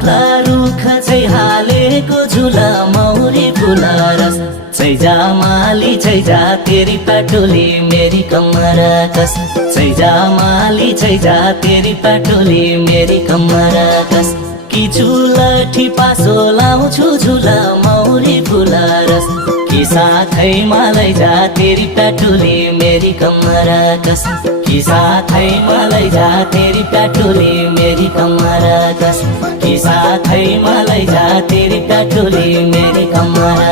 पातला रुख छै हालेको झुला मौरी फुला रस छैजा माली छैजा तेरी पटोली मेरी कमर कस छैजा माली छैजा तेरी पटोली मेरी कमर कस कि झुलठी पासो लाउँछु झुला मौरी फुला रस कि साथैमा लैजा तेरी पटोली मेरी कमर कस कि साथैमा लैजा तेरी पटोली मेरी कमर कस कि साथैमा लैजा तेरी पटोली मेरी कमर